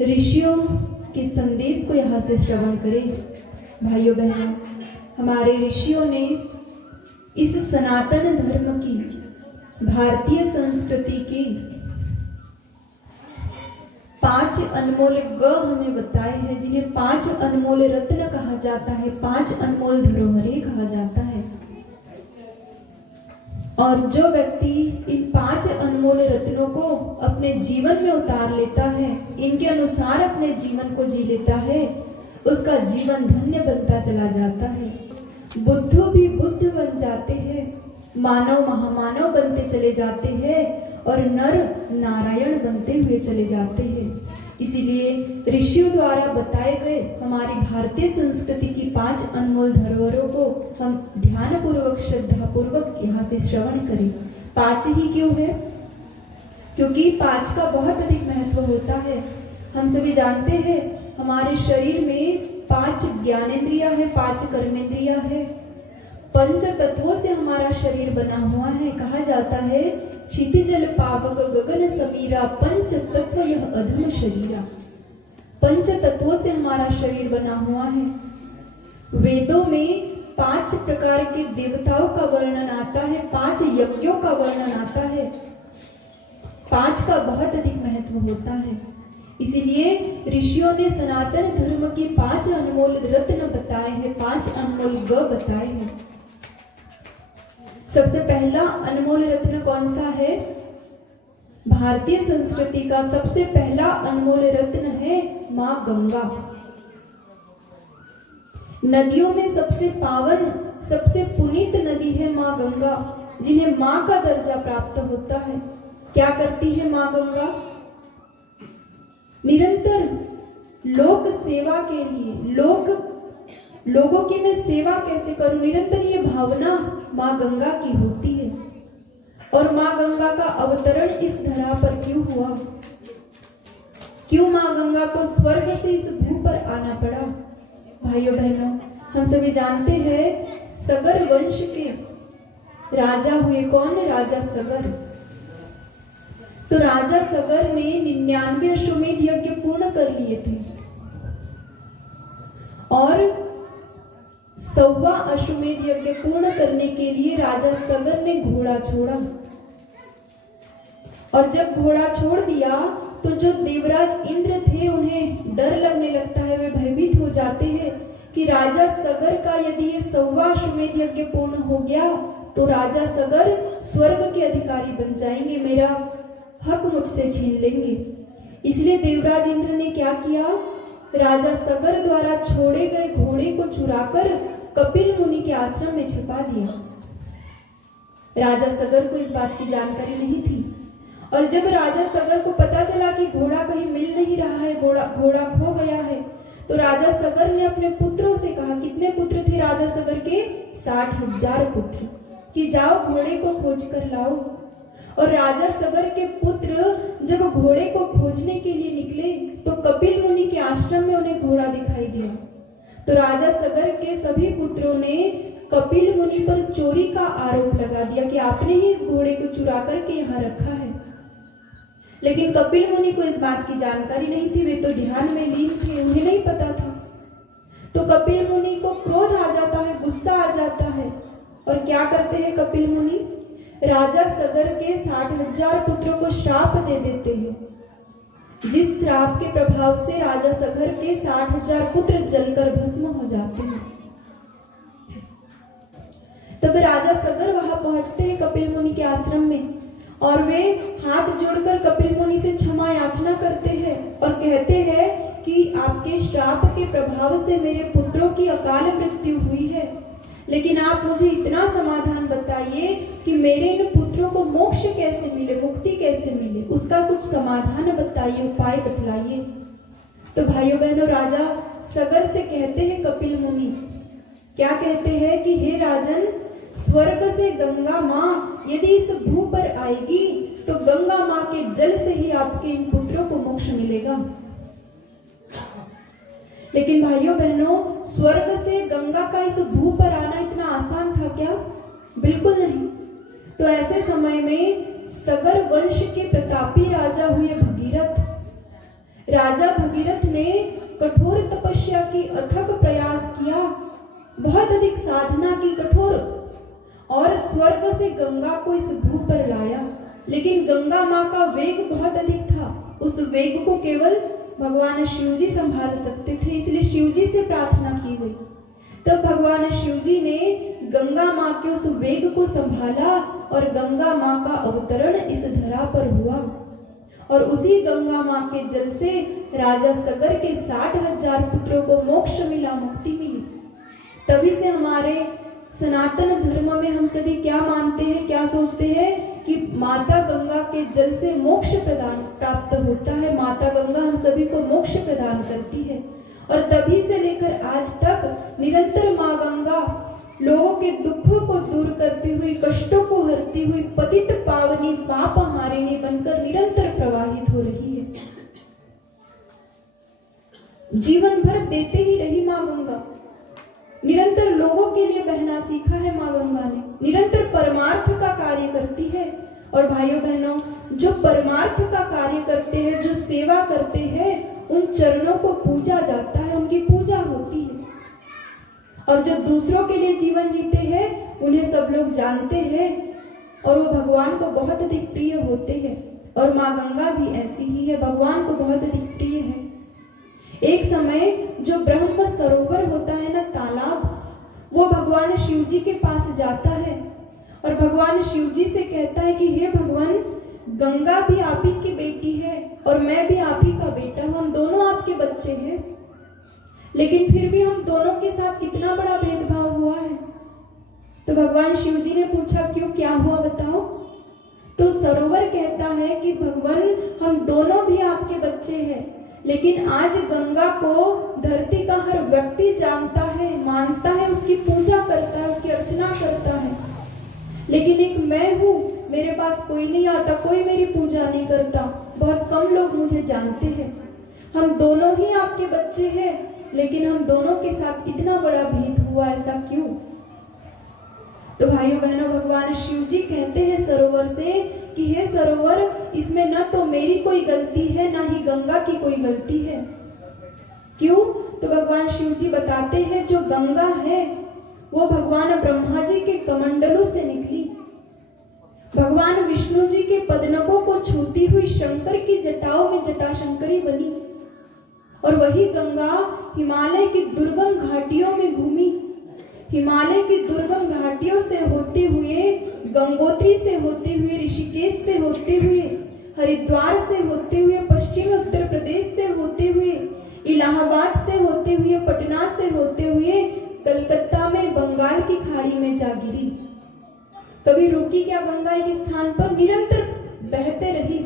ऋषियों के संदेश को यहाँ से श्रवण करें। भाइयों बहनों, हमारे ऋषियों ने इस सनातन धर्म की, भारतीय संस्कृति की 5 अनमोल ग हमें बताए हैं, जिन्हें 5 अनमोल रत्न कहा जाता है, 5 अनमोल धरोहरें कहा जाता है। और जो व्यक्ति इन 5 अनमोल रत्नों को अपने जीवन में उतार लेता है, इनके अनुसार अपने जीवन को जी लेता है, उसका जीवन धन्य बनता चला जाता है। बुद्धू भी बुद्ध बन जाते हैं, मानव महामानव बनते चले जाते हैं और नर नारायण बनते हुए चले जाते हैं। इसीलिए ऋषियों द्वारा बताए गए हमारी भारतीय संस्कृति की 5 अनमोल धरोहरों को हम ध्यान पूर्वक, श्रद्धा पूर्वक यहाँ से श्रवण करें। 5 ही क्यों है? क्योंकि 5 का बहुत अधिक महत्व होता है। हम सभी जानते हैं हमारे शरीर में 5 ज्ञानेंद्रियां है, 5 कर्मेंद्रियां है, 5 तत्वों से हमारा शरीर बना हुआ है। कहा जाता है क्षितिजल पावक गगन समीरा, 5 तत्व यह अधम शरीरा। 5 तत्वों से हमारा शरीर बना हुआ है। वेदों में 5 प्रकार के देवताओं का वर्णन आता है, 5 यज्ञों का वर्णन आता है। 5 का बहुत अधिक महत्व होता है। इसीलिए ऋषियों ने सनातन धर्म की 5 अनमोल रत्न बताए हैं, 5 अनमोल ग बताए हैं। सबसे पहला अनमोल रत्न कौन सा है? भारतीय संस्कृति का सबसे पहला अनमोल रत्न है मां गंगा। नदियों में सबसे पावन, सबसे पुनीत नदी है मां गंगा, जिन्हें मां का दर्जा प्राप्त होता है। क्या करती है मां गंगा? निरंतर लोक सेवा के लिए, लोगों की मैं सेवा कैसे करूं, निरंतर ये भावना मां गंगा की होती है। और मां गंगा का अवतरण इस धरा पर क्यों हुआ? क्यों मां गंगा को स्वर्ग से इस भू पर आना पड़ा? भाइयों बहनों, हम सभी जानते हैं सगर वंश के राजा हुए। कौन? राजा सगर। तो राजा सगर ने 99 अश्वमेध यज्ञ पूर्ण कर लिए थे और 100वां अश्वमेध यज्ञ पूर्ण करने के लिए राजा सगर ने घोड़ा छोड़ा। और जब घोड़ा छोड़ दिया तो जो देवराज इंद्र थे उन्हें डर लगने लगता है, वे भयभीत हो जाते हैं कि राजा सगर का यदि ये 100वां अश्वमेध यज्ञ पूर्ण हो गया तो राजा सगर स्वर्ग के अधिकारी बन जाएंगे, मेरा हक मुझसे छीन लेंगे। इसलिए देवराज इंद्र ने क्या किया? राजा सगर द्वारा छोड़े गए घोड़े को चुराकर कपिल मुनि के आश्रम में छिपा दिया। राजा सगर को इस बात की जानकारी नहीं थी और जब राजा सगर को पता चला कि घोड़ा कहीं मिल नहीं रहा है, घोड़ा खो गया है, तो राजा सगर ने अपने पुत्रों से कहा, कितने पुत्र थे राजा सगर के? 60,000 पुत्र, कि जाओ घोड़े को खोज कर लाओ। और राजा सगर के पुत्र जब घोड़े को खोजने के लिए निकले तो कपिल मुनि के आश्रम में उन्हें घोड़ा दिखाई दिया। तो राजा सगर के सभी पुत्रों ने कपिल मुनि पर चोरी का आरोप लगा दिया कि आपने ही इस घोड़े को चुरा करके यहाँ रखा है। लेकिन कपिल मुनि को इस बात की जानकारी नहीं थी, वे तो ध्यान में लीन थे, उन्हें नहीं पता था। तो कपिल मुनि को क्रोध आ जाता है, गुस्सा आ जाता है और क्या करते हैं कपिल मुनि? राजा सगर के 60,000 पुत्रों को श्राप दे देते हैं, जिस श्राप के प्रभाव से राजा सगर के 60,000 पुत्र जलकर भस्म हो जाते हैं। तब राजा सगर वहां पहुंचते हैं कपिल मुनि के आश्रम में और वे हाथ जोड़कर कपिल मुनि से क्षमा याचना करते हैं और कहते हैं कि आपके श्राप के प्रभाव से मेरे पुत्रों की अकाल मृत्यु हुई है, लेकिन आप मुझे इतना समाधान बताइए कि मेरे इन पुत्रों को मोक्ष कैसे मिले, मुक्ति कैसे मिले, उसका कुछ समाधान बताइए, उपाय बतलाइए। तो भाइयों बहनों, राजा सगर से कहते हैं कपिल मुनि, क्या कहते हैं कि हे राजन, स्वर्ग से गंगा माँ यदि इस भू पर आएगी तो गंगा माँ के जल से ही आपके इन पुत्रों को मोक्ष मिलेगा। लेकिन भाइयों बहनों, स्वर्ग से गंगा का इस भू पर आना इतना आसान था क्या? बिल्कुल नहीं। तो ऐसे समय में सगर वंश के प्रतापी राजा हुए भगीरथ, राजा भगीरथ ने कठोर तपस्या की, अथक प्रयास किया, बहुत अधिक साधना की, कठोर, और स्वर्ग से गंगा को इस भू पर लाया। लेकिन गंगा माँ का वेग बहुत अधिक था, उस वेग को केवल भगवान शिव जी संभाल सकते थे, इसलिए शिव जी से प्रार्थना की गई। तब भगवान शिव जी ने गंगा माँ के उस वेग को संभाला और गंगा माँ का अवतरण इस धरा पर हुआ। और उसी गंगा माँ के जल से राजा सगर के 60,000 पुत्रों को मोक्ष मिला, मुक्ति मिली। तभी से हमारे सनातन धर्म में हम सभी क्या मानते हैं, क्या सोचते हैं कि माता गंगा के जल से मोक्ष प्रदान प्राप्त होता है। माता गंगा हम सभी को मोक्ष प्रदान करती है। और तभी से लेकर आज तक निरंतर माँ गंगा लोगों के दुखों को दूर करती हुई, कष्टों को हरती हुई, पतित पावनी पाप हारिणी बनकर निरंतर प्रवाहित हो रही है। जीवन भर देते ही रही माँ गंगा, निरंतर लोगों के लिए बहना सीखा है माँ गंगा ने, निरंतर परमार्थ का कार्य करती है। और भाइयों बहनों, जो परमार्थ का कार्य करते हैं, जो सेवा करते हैं, उन चरणों को पूजा जाता है, उनकी पूजा होती है। और जो दूसरों के लिए जीवन जीते हैं, उन्हें सब लोग जानते हैं और वो भगवान को बहुत अधिक प्रिय होते हैं। और माँ गंगा भी ऐसी ही है, भगवान को बहुत अधिक प्रिय है। एक समय जो ब्रह्म सरोवर होता है ना, तालाब, वो भगवान शिव जी के पास जाता है और भगवान शिव जी से कहता है कि हे भगवान, गंगा भी आप ही की बेटी है और मैं भी आप ही का बेटा हूं, हम दोनों आपके बच्चे हैं, लेकिन फिर भी हम दोनों के साथ कितना बड़ा भेदभाव हुआ है। तो भगवान शिव जी ने पूछा, क्यों, क्या हुआ बताओ। तो सरोवर कहता है कि भगवान, हम दोनों भी आपके बच्चे हैं, लेकिन आज गंगा को धरती का हर व्यक्ति जानता है, मानता है, उसकी पूजा करता है, उसकी अर्चना करता है, लेकिन एक मैं हूँ, मेरे पास कोई नहीं आता, कोई मेरी पूजा नहीं करता, बहुत कम लोग मुझे जानते हैं। हम दोनों ही आपके बच्चे हैं, लेकिन हम दोनों के साथ इतना बड़ा भेद हुआ, ऐसा क्यों। तो भाइयों बहनों, भगवान शिव जी कहते हैं सरोवर से कि हे सरोवर, इसमें न तो मेरी कोई गलती है, न ही गंगा की कोई गलती है। क्यों। तो भगवान शिव जी बताते हैं, जो गंगा है वो भगवान ब्रह्मा जी के कमंडलों से निकली, भगवान विष्णु जी के पदनकों को छूती हुई शंकर की जटाओं में जटाशंकरी बनी। और वही गंगा हिमालय की दुर्गम घाटियों में घूमी, हिमालय की दुर्गम घाटियों से होते हुए, गंगोत्री से होते हुए, ऋषिकेश से होते हुए, हरिद्वार से होते हुए, पश्चिमी उत्तर प्रदेश से होते हुए, इलाहाबाद से होते हुए, पटना से होते हुए, कलकत्ता में बंगाल की खाड़ी में जा गिरी। कभी रुकी क्या गंगा एक स्थान पर, निरंतर बहते रही।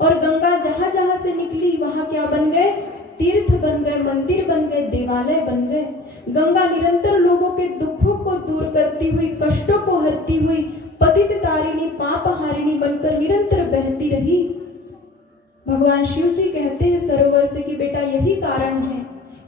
और गंगा जहां जहां से निकली वहां क्या बन गए, तीर्थ बन गए, मंदिर बन गए, देवालय बन गए। गंगा निरंतर लोगों के दुखों को दूर करती हुई, कष्टों को हरती हुई, पतित तारिणी पाप हारिणी बनकर निरंतर बहती रही। भगवान शिव जी कहते हैं सरोवर से कि बेटा, यही कारण है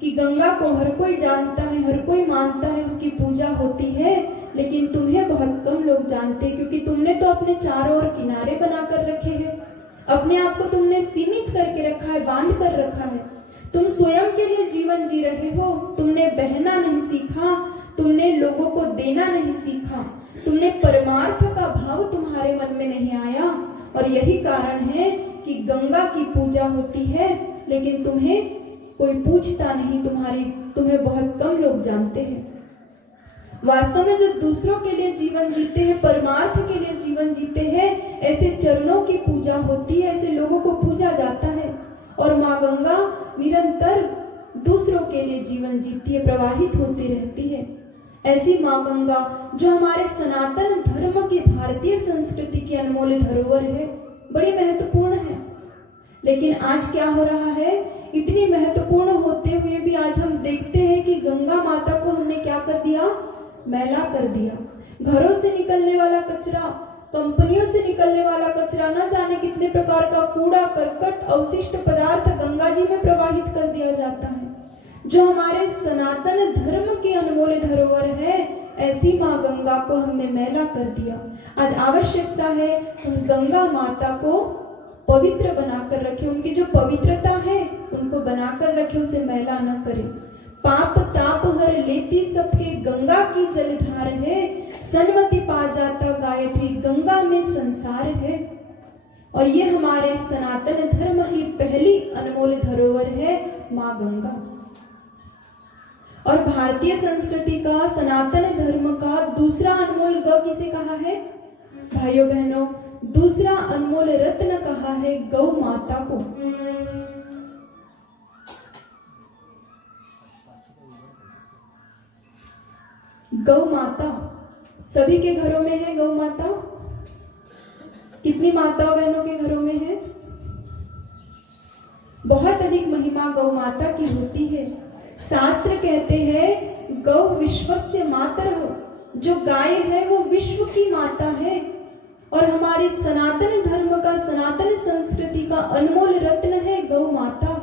कि गंगा को हर कोई जानता है, हर कोई मानता है, उसकी पूजा होती है, लेकिन तुम्हें बहुत कम लोग जानते हैं, क्योंकि तुमने तो अपने चारों ओर किनारे बनाकर रखे हैं, अपने आप को तुमने सीमित करके रखा है, बांध कर रखा है। तुम स्वयं के लिए जीवन जी रहे हो, तुमने बहना नहीं सीखा, तुमने लोगों को देना नहीं सीखा, तुमने परमार्थ का भाव तुम्हारे मन में नहीं आया। और यही कारण है कि गंगा की पूजा होती है, लेकिन तुम्हें कोई पूछता नहीं, तुम्हें बहुत कम लोग जानते हैं। वास्तव में जो दूसरों के लिए जीवन जीते हैं, परमार्थ के लिए जीवन जीते हैं, ऐसे चरणों की पूजा होती है, ऐसे लोगों को पूजा जाता है। और माँ गंगा निरंतर दूसरों के लिए जीवन जीती है, प्रवाहित होती रहती है। ऐसी माँ गंगा जो हमारे सनातन धर्म की, भारतीय संस्कृति की अनमोल धरोहर है, बड़ी महत्वपूर्ण है। लेकिन आज क्या हो रहा है, इतनी महत्वपूर्ण होते हुए भी आज हम देखते हैं कि गंगा माता को हमने क्या कर दिया, मैला कर दिया। घरों से निकलने वाला कचरा, कंपनियों से निकलने वाला कचरा, न जाने कितने प्रकार का कूड़ा करकट, अवशिष्ट पदार्थ गंगा जी में प्रवाहित कर दिया जाता है। जो हमारे सनातन धर्म की अनमोल धरोहर है, ऐसी माँ गंगा को हमने मैला कर दिया। आज आवश्यकता है हम गंगा माता को पवित्र बनाकर रखे, उनकी जो पवित्रता है उनको बनाकर रखे, उसे मैला न करे। पाप ताप हर लेती सबके गंगा की जलधार है, सन्मति पा जाता गायत्री गंगा में संसार है। और ये हमारे सनातन धर्म की पहली अनमोल धरोहर है माँ गंगा। और भारतीय संस्कृति का, सनातन धर्म का दूसरा अनमोल ग किसे कहा है भाइयों बहनों? दूसरा अनमोल रत्न कहा है गौ माता को। गौ माता सभी के घरों में है। गौ माता कितनी माताओं बहनों के घरों में है? बहुत अधिक महिमा गौ माता की होती है। शास्त्र कहते हैं गौ विश्वस्य मातरः, जो गाय है वो विश्व की माता है। और हमारे सनातन धर्म का, सनातन संस्कृति का अनमोल रत्न है गौ माता।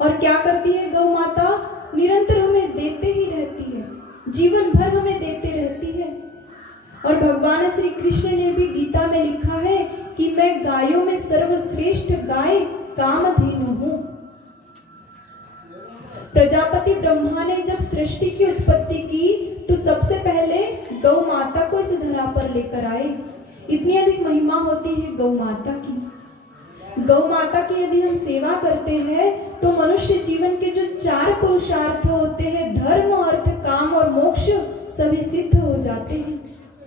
और क्या करती है गौ माता? निरंतर हमें देते ही रहती है, जीवन भर हमें देते रहती है। और भगवान श्री कृष्ण ने भी गीता में लिखा है कि मैं गायों में सर्वश्रेष्ठ गाय कामधेनु हूं। प्रजापति ब्रह्मा ने जब सृष्टि की उत्पत्ति की तो सबसे पहले गौ माता को इस धरा पर लेकर आए। इतनी अधिक महिमा होती है गौ माता की। गौ माता की यदि हम सेवा करते हैं तो मनुष्य जीवन के जो 4 पुरुषार्थ होते हैं, धर्म अर्थ काम और मोक्ष, सभी सिद्ध हो जाते हैं।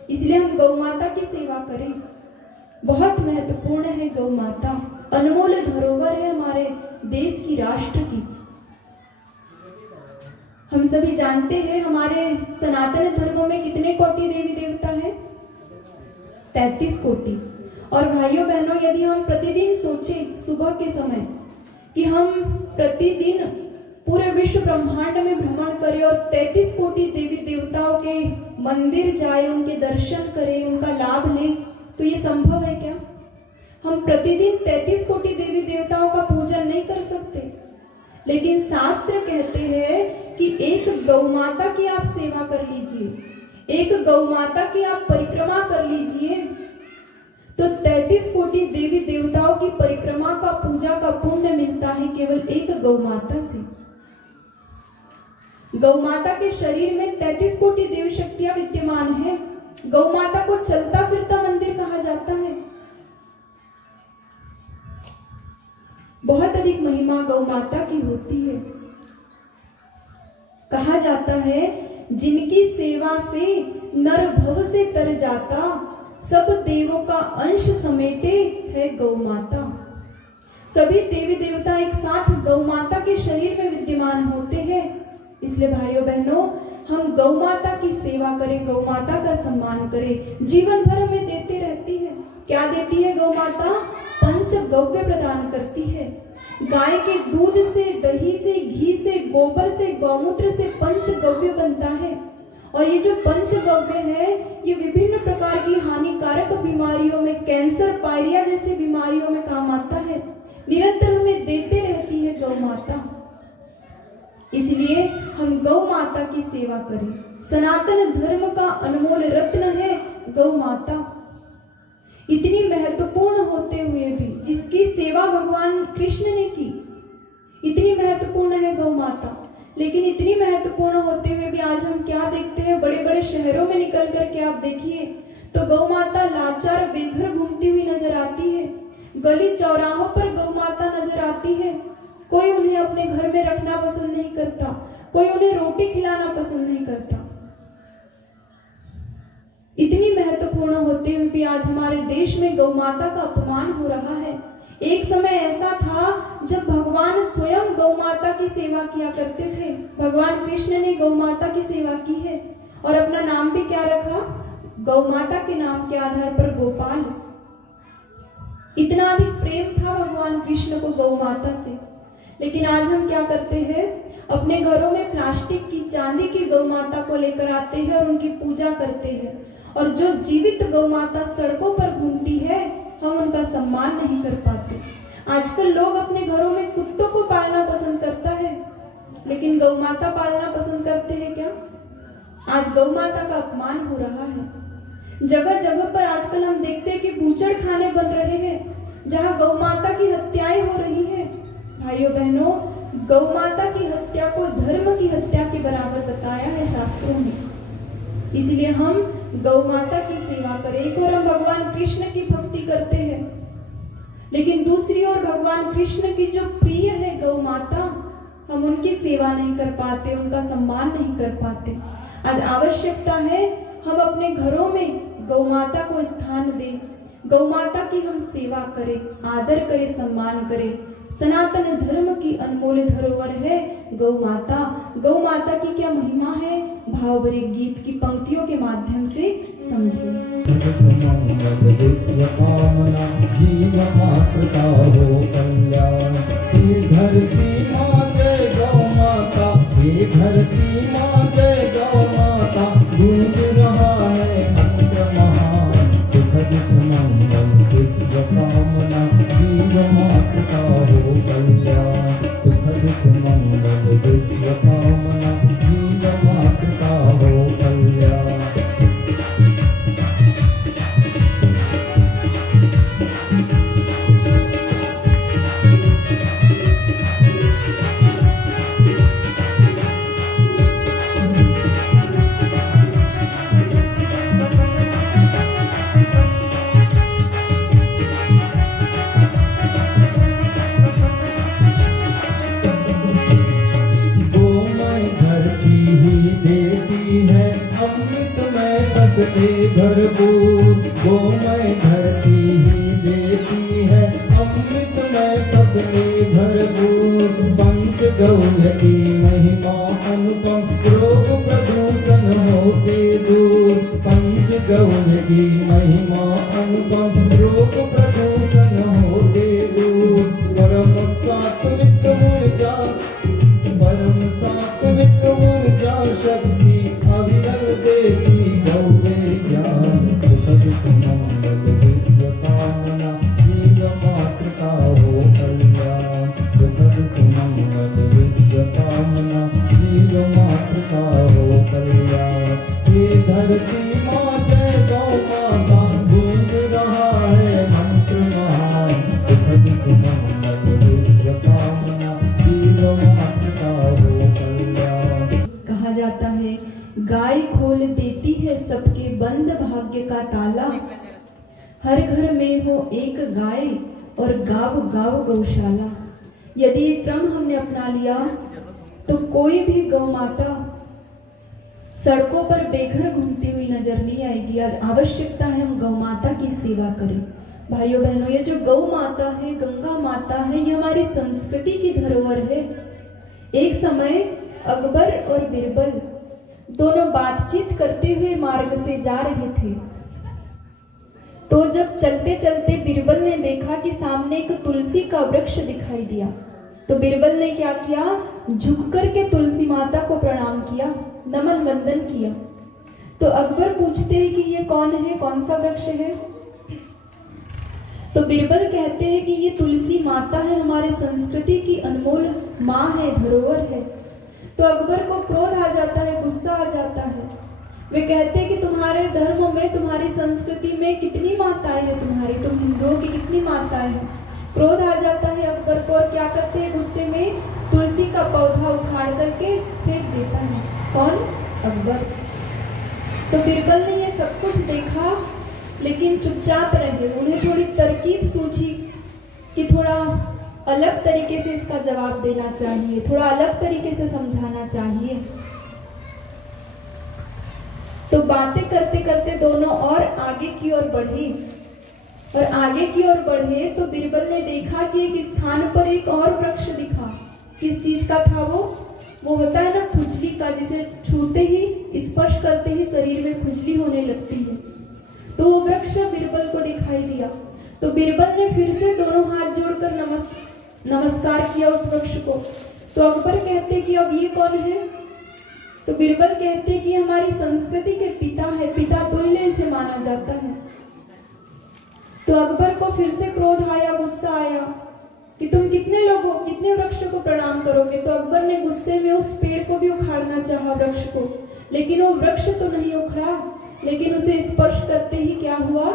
इसलिए हम गौ माता की सेवा करें। बहुत महत्वपूर्ण है गौ माता, अनमोल धरोहर है हमारे देश की, राष्ट्र की। हम सभी जानते हैं हमारे सनातन धर्म में कितने कोटि देवी देवता हैं? 33 कोटि। और भाइयों बहनों, यदि हम प्रतिदिन सोचें सुबह के समय कि हम प्रतिदिन पूरे विश्व ब्रह्मांड में भ्रमण करें और 33 कोटि देवी देवताओं के मंदिर जाए, उनके दर्शन करें, उनका लाभ लें, तो ये संभव है क्या? हम प्रतिदिन 33 कोटि देवी देवताओं का पूजन नहीं कर सकते। लेकिन शास्त्र कहते हैं कि एक गौ माता की आप सेवा कर लीजिए, एक गौ माता की आप परिक्रमा कर लीजिए, तो 33 कोटि देवी देवताओं की परिक्रमा का, पूजा का पुण्य मिलता है केवल एक गौ माता से। गौ माता के शरीर में 33 कोटि देव शक्तियां विद्यमान है। गौ माता को चलता फिरता मंदिर कहा जाता है। बहुत अधिक महिमा गौ माता की होती है। कहा जाता है जिनकी सेवा से नर भव से तर जाता, सब देवों का अंश समेटे है गौ माता। सभी देवी देवता एक साथ गौ माता के शरीर में विद्यमान होते हैं। इसलिए भाइयों बहनों, हम गौ माता की सेवा करें, गौ माता का सम्मान करें। जीवन भर हमें देते रहती है। क्या देती है गौ माता? पंचगव्य प्रदान करती है। गाय के दूध से, दही से, घी से, गोबर से, गौमूत्र से पंचगव्य बनता है। और ये जो पंचगव्य है ये विभिन्न प्रकार की हानिकारक बीमारियों में, कैंसर, पायरिया जैसी बीमारियों में काम आता है। निरंतर हमें देते रहती है गौ माता। इसलिए हम गौ माता की सेवा करें। सनातन धर्म का अनमोल रत्न है गौ माता। इतनी महत्वपूर्ण होते हुए भी, जिसकी सेवा भगवान कृष्ण ने की, इतनी महत्वपूर्ण है गौ माता। लेकिन इतनी महत्वपूर्ण होते हुए भी आज हम क्या देखते हैं? बड़े बड़े शहरों में निकल करके आप देखिए तो गौ माता लाचार बेघर घूमती हुई नजर आती है। गली चौराहों पर गौ माता नजर आती है। कोई उन्हें अपने घर में रखना पसंद नहीं करता, कोई उन्हें रोटी खिलाना पसंद नहीं करता। इतनी महत्वपूर्ण होते हुए भी आज हमारे देश में गौ माता का अपमान हो रहा है। एक समय ऐसा था जब भगवान स्वयं गौ माता की सेवा किया करते थे। भगवान कृष्ण ने गौ माता की सेवा की है और अपना नाम भी क्या रखा? गौ माता के नाम के आधार पर गोपाल। इतना अधिक प्रेम था भगवान कृष्ण को गौ माता से। लेकिन आज हम क्या करते हैं? अपने घरों में प्लास्टिक की, चांदी की गौ माता को लेकर आते हैं और उनकी पूजा करते हैं। और जो जीवित गौ माता सड़कों पर घूमती है, हम उनका सम्मान नहीं कर पाते। आजकल लोग अपने घरों में कुत्तों को पालना पसंद करता है, लेकिन गौ माता पालना पसंद करते हैं क्या? आज गौ माता का अपमान हो रहा है। जगह जगह पर आजकल हम देखते हैं कि बूचड़ खाने बन रहे हैं। जहाँ गौ माता की हत्याएं हो रही है। भाइयों बहनों, गौ माता की हत्या को धर्म की हत्या के बराबर बताया है शास्त्रों में। इसलिए हम गौ माता की सेवा करें। एक और हम भगवान कृष्ण की भक्ति करते हैं, लेकिन दूसरी ओर भगवान कृष्ण की जो प्रिय है गौ माता, हम उनकी सेवा नहीं कर पाते, उनका सम्मान नहीं कर पाते। आज आवश्यकता है हम अपने घरों में गौ माता को स्थान दें, गौ माता की हम सेवा करें, आदर करें, सम्मान करें। सनातन धर्म की अनमोल धरोहर है गौ माता। गौ माता की क्या महिमा है, भाव भरे गीत की पंक्तियों के माध्यम से समझिए। गूंज रहा है मंत्र महान, सुखद सुमंगल विश्व कामना, जीव मात्र का हो कल्याण। सुखद सुमंगल विश्व कामना, जीव मात्र का हो कल्याण। भरपूर गोमय धरती ही देती है, अमृत में फसले भरपूर। पंच गौय की महिमा अनुपम, रोग प्रदूषण होते दूर। पंच गौय की महिमा अनुपम, रोग प्रदूषण होते दूर। परम सात्विक ऊर्जा, परम सात्विक ऊर्जा शक्ति अविरल देती गौवे ज्ञान। सुखद सुमंगल विश्व कामना, जीव मात्र का हो कल्याण। सुखद सुमंगल विश्व कामना, जीव मात्र का हो कल्याण। ये धरती माँ जय गौ माता, गूंज रहा है मंत्र महान। सुखद सुमंगल विश्व कामना, जीव मात्र का हो कल्याण। कहा जाता है गाय खोल देती है सबके बंद भाग्य का ताला। हर घर में हो एक गाय और गाव गाव गौशाला। यदि ये क्रम हमने अपना लिया तो कोई भी गौ माता सड़कों पर बेघर घूमती हुई नजर नहीं आएगी। आज आवश्यकता है हम गौ माता की सेवा करें। भाइयों बहनों, ये जो गौ माता है, गंगा माता है, ये हमारी संस्कृति की धरोहर है। एक समय अकबर और बीरबल दोनों बातचीत करते हुए मार्ग से जा रहे थे। तो जब चलते चलते बीरबल ने देखा कि सामने एक तुलसी का वृक्ष दिखाई दिया, तो बीरबल ने क्या किया, झुक करके तुलसी माता को प्रणाम किया, नमन वंदन किया। तो अकबर पूछते हैं कि ये कौन है, कौन सा वृक्ष है? तो बीरबल कहते हैं कि ये तुलसी माता है, हमारे संस्कृति की अनमोल माँ है, धरोहर है। तो अकबर को क्रोध आ जाता है, गुस्सा आ जाता है। वे कहते हैं कि तुम्हारे धर्म में, तुम्हारी संस्कृति में कितनी माताएं हैं तुम्हारी, तुम हिंदुओं की कितनी माताएं हैं। क्रोध आ जाता है अकबर को और क्या करते हैं, गुस्से में तुलसी का पौधा उखाड़ करके फेंक देता है। कौन? अकबर। तो बीरबल ने ये सब कुछ देखा लेकिन चुपचाप रहे। उन्हें थोड़ी तरकीब सूझी कि थोड़ा अलग तरीके से इसका जवाब देना चाहिए, थोड़ा अलग तरीके से समझाना चाहिए। तो बातें करते करते दोनों और आगे की ओर बढ़े, और आगे की ओर बढ़े तो बीरबल ने देखा कि एक स्थान पर एक और वृक्ष दिखा। किस चीज का था वो होता है ना खुजली का, जिसे छूते ही, स्पर्श करते ही शरीर में खुजली होने लगती है। तो वो वृक्ष बीरबल को दिखाई दिया। तो बीरबल ने फिर से दोनों हाथ जोड़कर नमस्कार किया उस वृक्ष को। तो अकबर कहते कि अब ये कौन है? तो बीरबल कहते कि हमारी संस्कृति के पिता है, पिता तुल्य इसे माना जाता है। तो अकबर को फिर से क्रोध आया, गुस्सा आया कि तुम कितने वृक्ष को प्रणाम करोगे। तो अकबर ने गुस्से में उस पेड़ को भी उखाड़ना चाहा, वृक्ष को, लेकिन वो वृक्ष तो नहीं उखड़ा, लेकिन उसे स्पर्श करते ही क्या हुआ,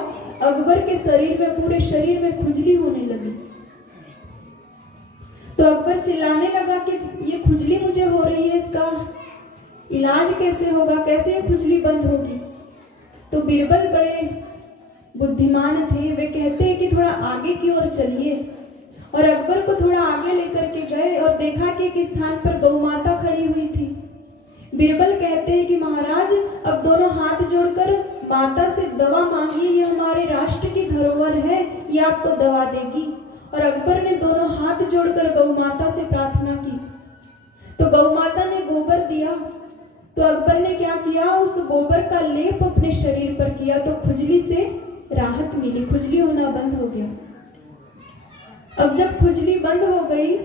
अकबर के शरीर में, पूरे शरीर में खुजली होने लगी। तो अकबर चिल्लाने लगा कि ये खुजली मुझे हो रही है, इसका इलाज कैसे होगा, कैसे ये खुजली बंद होगी। तो बीरबल बड़े बुद्धिमान थे, वे कहते हैं कि थोड़ा आगे की ओर चलिए, और अकबर को थोड़ा आगे लेकर के गए और देखा कि एक स्थान पर गौ माता खड़ी हुई थी। बीरबल कहते हैं कि महाराज, अब दोनों हाथ जोड़कर माता से दवा मांगिए, ये हमारे राष्ट्र की धरोहर है, ये आपको दवा देगी। और अकबर ने दोनों हाथ जोड़कर गौ माता से प्रार्थना की। तो गौ माता ने गोबर दिया। तो अकबर ने क्या किया, उस गोबर का लेप अपने शरीर पर किया, तो खुजली से राहत मिली, खुजली होना बंद हो गया। अब जब खुजली बंद हो गई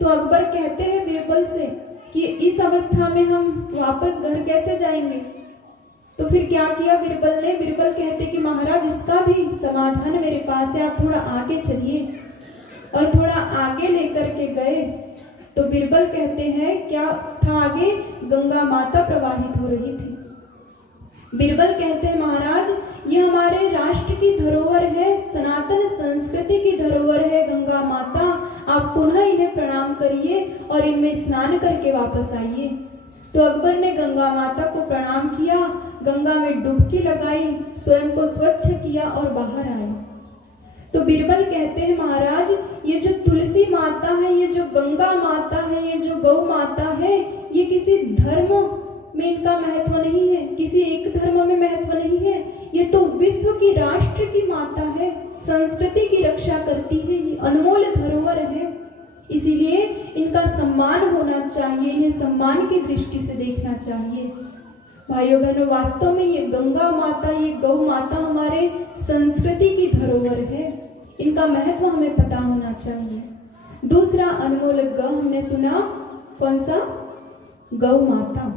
तो अकबर कहते हैं बीरबल से कि इस अवस्था में हम वापस घर कैसे जाएंगे। तो फिर क्या किया बीरबल ने, बीरबल कहते कि महाराज, इसका भी समाधान मेरे पास है, आप थोड़ा आगे चलिए। और थोड़ा आगे लेकर के गए तो बीरबल कहते हैं क्या था आगे, गंगा माता प्रवाहित हो रही थी। बीरबल कहते हैं महाराज, ये हमारे राष्ट्र की धरोहर है, सनातन संस्कृति की धरोहर है गंगा माता, आप पुनः इन्हें प्रणाम करिए और इनमें स्नान करके वापस आइए। तो अकबर ने गंगा माता को प्रणाम किया, गंगा में डुबकी लगाई, स्वयं को स्वच्छ किया और बाहर आए। तो बीरबल कहते हैं महाराज, ये जो तुलसी माता है, ये जो गंगा माता है, ये जो गौ माता है, ये किसी धर्म में इनका महत्व नहीं है, किसी एक धर्म में महत्व नहीं है, ये तो विश्व की, राष्ट्र की माता है, संस्कृति की रक्षा करती है, ये अनमोल धरोहर है, इसीलिए इनका सम्मान होना चाहिए, इन्हें सम्मान की दृष्टि से देखना चाहिए। भाइयों बहनों, वास्तव में ये गंगा माता, ये गौ माता हमारे संस्कृति की धरोहर है, इनका महत्व हमें पता होना चाहिए। दूसरा अनमोल ग हमने सुना, कौन सा, गौ माता।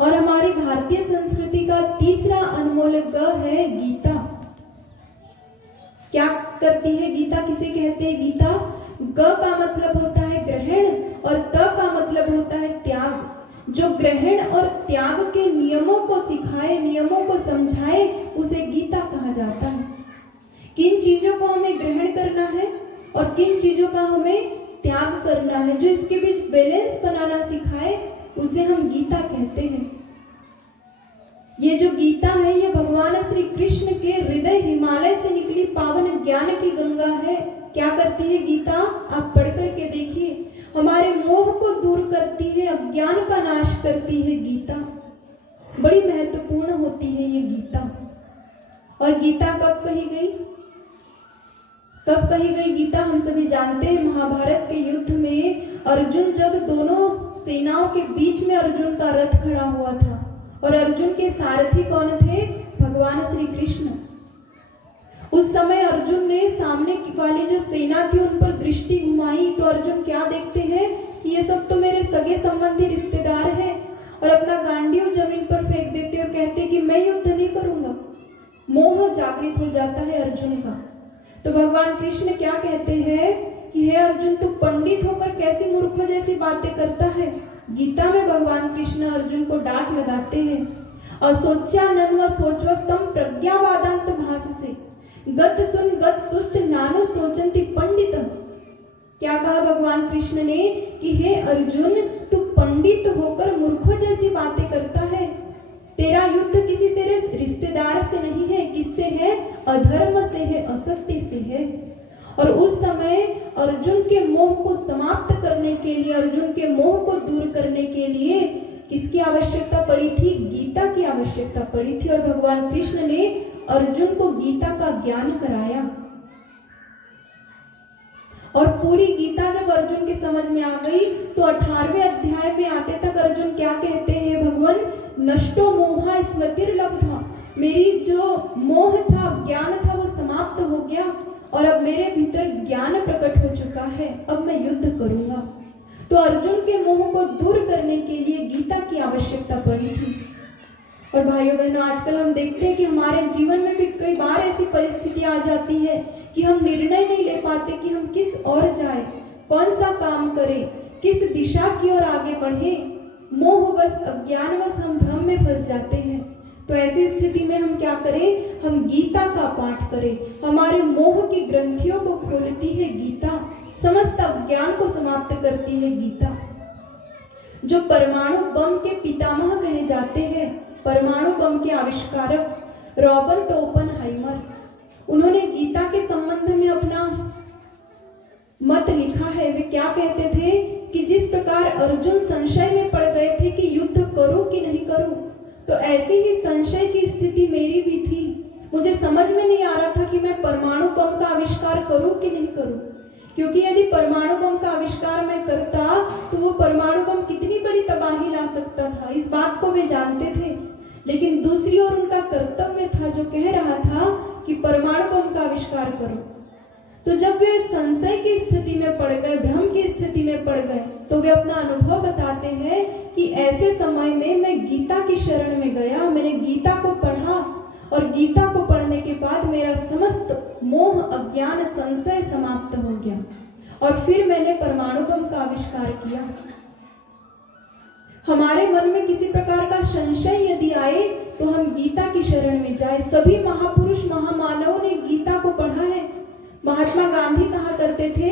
और हमारी भारतीय संस्कृति का तीसरा अनमोल ग है गीता। क्या करती है गीता, किसे कहते हैं गीता? ग का मतलब होता है ग्रहण और त का मतलब होता है त्याग। जो ग्रहण और त्याग के नियमों को सिखाए, नियमों को समझाए, उसे गीता कहा जाता है। किन चीजों को हमें ग्रहण करना है और किन चीजों का हमें त्याग करना है, जो इसके बीच बैलेंस बनाना सिखाए, उसे हम गीता कहते हैं। ये जो गीता है, ये भगवान श्री कृष्ण के हृदय हिमालय से निकली पावन ज्ञान की गंगा है। क्या करती है गीता, आप पढ़ करके देखिए, हमारे मोह को दूर करती है, अज्ञान का नाश करती है गीता। बड़ी महत्वपूर्ण होती है ये गीता। और गीता कब कही गई, कब कही गई गीता, हम सभी जानते हैं। महाभारत के युद्ध में अर्जुन, जब दोनों सेनाओं के बीच में अर्जुन का रथ खड़ा हुआ था, और अर्जुन के सारथी कौन थे, भगवान श्री कृष्ण। उस समय अर्जुन ने सामने वाली जो सेना थी उन पर दृष्टि घुमाई, तो अर्जुन क्या देखते हैं कि ये सब तो मेरे सगे संबंधी रिश्तेदार हैं, और अपना गांडीव जमीन पर फेंक देते और कहते कि मैं युद्ध नहीं करूंगा। मोह जागृत हो जाता है अर्जुन का। तो भगवान कृष्ण क्या कहते हैं कि हे अर्जुन, तू पंडित होकर कैसी मूर्खों जैसी बातें करता है। गीता में भगवान कृष्ण अर्जुन को डांट लगाते हैं। असोच्यानन्व सोचवस्तम प्रज्ञावादांत भास से गत सुन गत सुष्ट नानो सोचंती पंडित। क्या कहा भगवान कृष्ण ने कि हे अर्जुन, तू पंडित होकर मूर्खों जैसी बातें करता है। तेरा युद्ध किसी तेरे रिश्तेदार से नहीं है, किससे है, अधर्म से है, असत्य से है। और उस समय अर्जुन के मोह को समाप्त करने के लिए, अर्जुन के मोह को दूर करने के लिए किसकी आवश्यकता पड़ी थी, गीता की आवश्यकता पड़ी थी। और भगवान कृष्ण ने अर्जुन को गीता का ज्ञान कराया। और पूरी गीता जब अर्जुन की समझ में आ गई तो 18वें अध्याय में आते तक अर्जुन क्या कहते हैं, भगवान, नष्टो मोहा स्मृतिर्लब्धा, मेरी जो मोह था, ज्ञान था, वो समाप्त हो गया और अब मेरे भीतर ज्ञान प्रकट हो चुका है, अब मैं युद्ध करूंगा। तो अर्जुन के मोह को दूर करने के लिए गीता की आवश्यकता पड़ी थी। और भाइयों बहनों, आजकल हम देखते हैं कि हमारे जीवन में भी कई बार ऐसी परिस्थिति आ जाती है कि हम निर्णय नहीं ले पाते कि हम किस ओर जाए, कौन सा काम करें, किस दिशा की ओर आगे बढ़े। मोहवश, अज्ञानवश हम भ्रम में फंस जाते हैं। तो ऐसी स्थिति में हम क्या करें? हम गीता का पाठ करें। हमारे मोह की ग्रंथियों को खोलती है गीता, समस्त अज्ञान को समाप्त करती है गीता। जो परमाणु बम के पितामह कहे जाते हैं, परमाणु बम के आविष्कारक रॉबर्ट ओपनहाइमर, उन्होंने गीता के संबंध में अपना मत लिखा है। वे क्या कहते थे कि जिस प्रकार अर्जुन संशय में पड़ गए थे कि युद्ध करूं कि नहीं करूं, तो ऐसी ही संशय की स्थिति मेरी भी थी। मुझे समझ में नहीं आ रहा था कि मैं परमाणु बम का आविष्कार करूं कि नहीं करूं, क्योंकि यदि परमाणु बम का आविष्कार मैं करता तो वो परमाणु बम कितनी बड़ी तबाही ला सकता था, इस बात को वे जानते थे। लेकिन दूसरी ओर उनका कर्तव्य था जो कह रहा था कि परमाणु बम का आविष्कार करो। तो जब वे संशय की स्थिति में पड़ गए, भ्रम की स्थिति में पड़ गए, तो वे अपना अनुभव बताते हैं कि ऐसे समय में मैं गीता की शरण में गया, मैंने गीता को पढ़ा और गीता को पढ़ने के बाद मेरा समस्त मोह, अज्ञान, संशय समाप्त हो गया और फिर मैंने परमाणु बम का आविष्कार किया। हमारे मन में किसी प्रकार का संशय यदि आए तो हम गीता की शरण में जाए। सभी महापुरुष, महामानवों ने गीता को पढ़ा है। महात्मा गांधी कहा करते थे,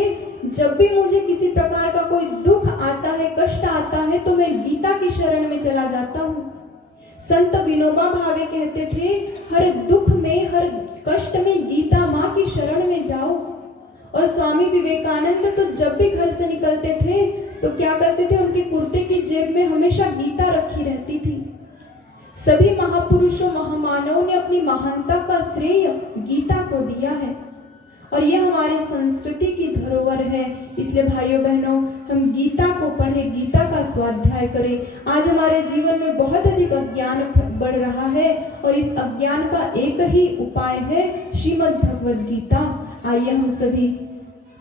जब भी मुझे किसी प्रकार का कोई दुख आता है, कष्ट आता है, तो मैं गीता की शरण में चला जाता हूँ। संत विनोबा भावे कहते थे, हर दुख में, हर कष्ट में गीता माँ की शरण में जाओ। और स्वामी विवेकानंद तो जब भी घर से निकलते थे तो क्या करते थे, उनके कुर्ते की जेब में हमेशा गीता रखी रहती थी। सभी महापुरुषों, महामानवों ने अपनी महानता का श्रेय गीता को दिया है और यह हमारी संस्कृति की धरोहर है। इसलिए भाइयों बहनों, हम गीता को पढ़ें, गीता का स्वाध्याय करें। आज हमारे जीवन में बहुत अधिक अज्ञान बढ़ रहा है और इस अज्ञान का एक ही उपाय है, श्रीमद् भगवद गीता। आइए हम सभी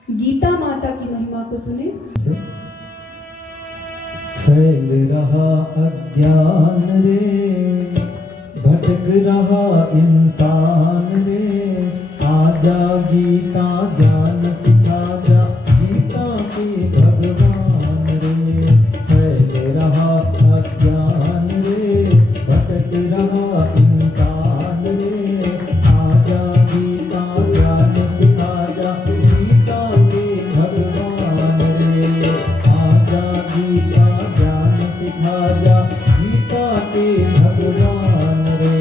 गीता माता की महिमा को सुने। फैल रहा अज्ञान रे, भटक रहा इंसान रे, आजा गीता ज्ञान सिखा जा, गीता के भगवान रे। फैल रहा अज्ञान रे, भटक रहा इंसान रे, आजा गीता ज्ञान सिखा जा, गीता के भगवान रे। आजा गीता ज्ञान सिखा जा, गीता के भगवान रे।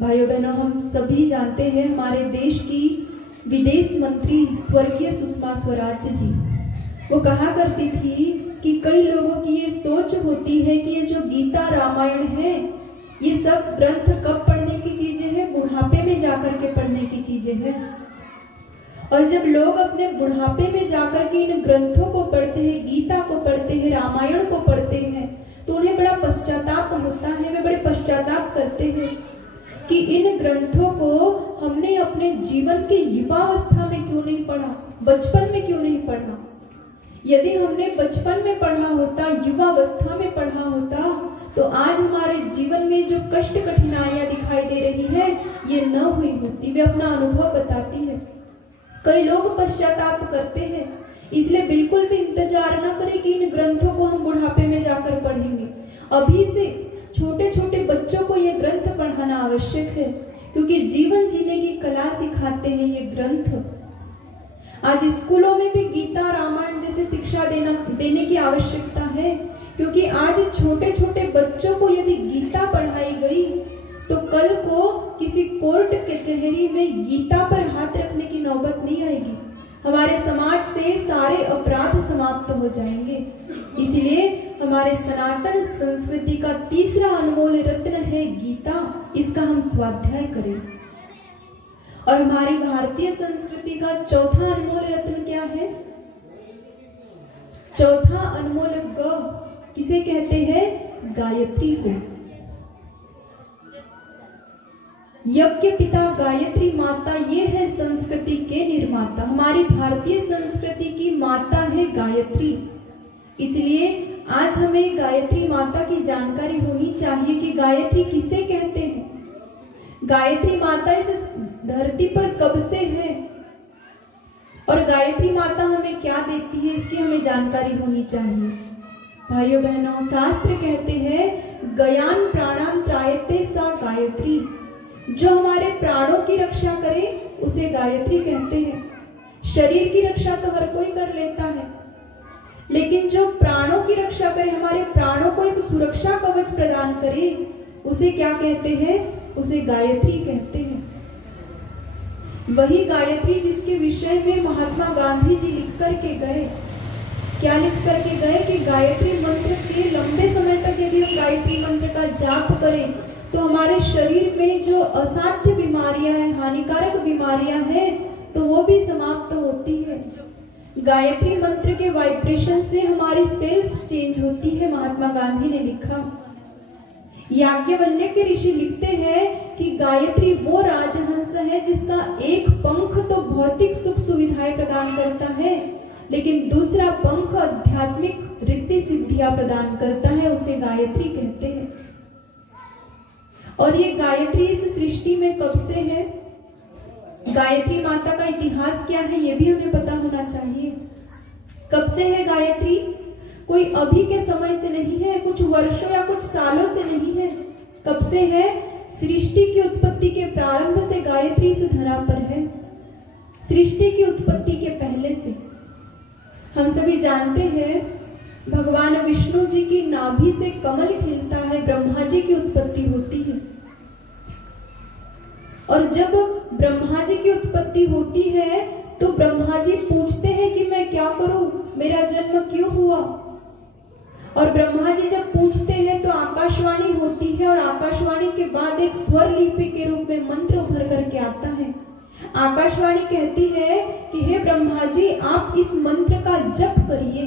भाइयों बहनों, हम सभी जानते हैं हमारे देश की विदेश मंत्री स्वर्गीय सुषमा स्वराज जी, वो कहा करती थी कि कई लोगों की ये सोच होती है कि ये जो गीता रामायण है, ये सब ग्रंथ कब पढ़ने की चीजें हैं? बुढ़ापे में जाकर के पढ़ने की चीजें हैं। और जब लोग अपने बुढ़ापे में जाकर के इन ग्रंथों को पढ़ते हैं, गीता को पढ़ते हैं, रामायण को पढ़ते हैं, तो उन्हें बड़ा पश्चाताप होता है। वे बड़े पश्चाताप करते हैं कि इन ग्रंथों को हमने अपने जीवन के युवावस्था में क्यों नहीं पढ़ा, बचपन में क्यों नहीं पढ़ा। यदि हमने बचपन में पढ़ा होता, युवावस्था में पढ़ा होता, तो आज हमारे जीवन में जो कष्ट कठिनाइयां दिखाई दे रही है, ये न हुई होती। वे अपना अनुभव बताती है। कई लोग पश्चाताप करते हैं, इसलिए बिल्कुल भी इंतजार न करें कि इन ग्रंथों को हम बुढ़ापे में जाकर पढ़ेंगे। अभी से छोटे छोटे बच्चों को ये ग्रंथ पढ़ाना आवश्यक है, क्योंकि जीवन जीने की कला सिखाते हैं ये ग्रंथ। आज स्कूलों में भी गीता रामायण जैसे शिक्षा देने की आवश्यकता है, क्योंकि आज छोटे छोटे बच्चों को यदि गीता पढ़ाई गई तो कल को किसी कोर्ट कचहरी में गीता पर हाथ रखने की नौबत नहीं आएगी। हमारे समाज से सारे अपराध समाप्त हो जाएंगे। इसलिए हमारे सनातन संस्कृति का तीसरा अनमोल रत्न है गीता, इसका हम स्वाध्याय करें। और हमारी भारतीय संस्कृति का चौथा अनमोल रत्न क्या है? चौथा अनमोल ग किसे कहते हैं? गायत्री को। यज्ञ पिता गायत्री माता, ये है संस्कृति के निर्माता। हमारी भारतीय संस्कृति की माता है गायत्री। इसलिए आज हमें गायत्री माता की जानकारी होनी चाहिए कि गायत्री किसे कहते हैं। गायत्री माता इस धरती पर कब से है और गायत्री माता हमें क्या देती है, इसकी हमें जानकारी होनी चाहिए। भाइयों बहनों, शास्त्र कहते हैं गयान प्राणान त्रायते सा गायत्री। जो हमारे प्राणों की रक्षा करे उसे गायत्री कहते हैं। शरीर की रक्षा तो हर कोई कर लेता है, लेकिन जो प्राणों की रक्षा करे, हमारे प्राणों को एक सुरक्षा कवच प्रदान करे, उसे क्या कहते हैं? उसे गायत्री कहते हैं। वही गायत्री जिसके विषय में महात्मा गांधी जी लिख करके गए। क्या लिख करके गए? कि गायत्री मंत्र के लंबे समय तक यदि हम गायत्री मंत्र का जाप करें तो हमारे शरीर में जो असाध्य बीमारियां हैं, हानिकारक बीमारियां हैं, तो वो भी समाप्त होती है। गायत्री मंत्र के वाइब्रेशन से हमारी सेल्स चेंज होती है, महात्मा गांधी ने लिखा। याज्ञवल्क्य के ऋषि लिखते हैं कि गायत्री वो राजहंस है जिसका एक पंख तो भौतिक सुख सुविधाएं प्रदान करता है, लेकिन दूसरा पंख आध्यात्मिक रिद्धि सिद्धियां प्रदान करता है, उसे गायत्री कहते हैं। और ये गायत्री इस सृष्टि में कब से है? गायत्री माता का इतिहास क्या है ये भी हमें पता होना चाहिए। कब से है गायत्री? कोई अभी के समय से नहीं है, कुछ वर्षों या कुछ सालों से नहीं है। कब से है? सृष्टि की उत्पत्ति के प्रारंभ से गायत्री इस धरा पर है। सृष्टि की उत्पत्ति के पहले से। हम सभी जानते हैं भगवान विष्णु जी की नाभि से कमल खिलता है, ब्रह्मा जी की उत्पत्ति होती है। और जब ब्रह्मा जी की उत्पत्ति होती है तो ब्रह्मा जी पूछते हैं कि मैं क्या करूं, मेरा जन्म क्यों हुआ? और ब्रह्मा जी जब पूछते हैं तो आकाशवाणी होती है, और आकाशवाणी के बाद एक स्वर लिपि के रूप में मंत्र उभर करके आता है। आकाशवाणी कहती है कि हे ब्रह्मा जी, आप इस मंत्र का जप करिए।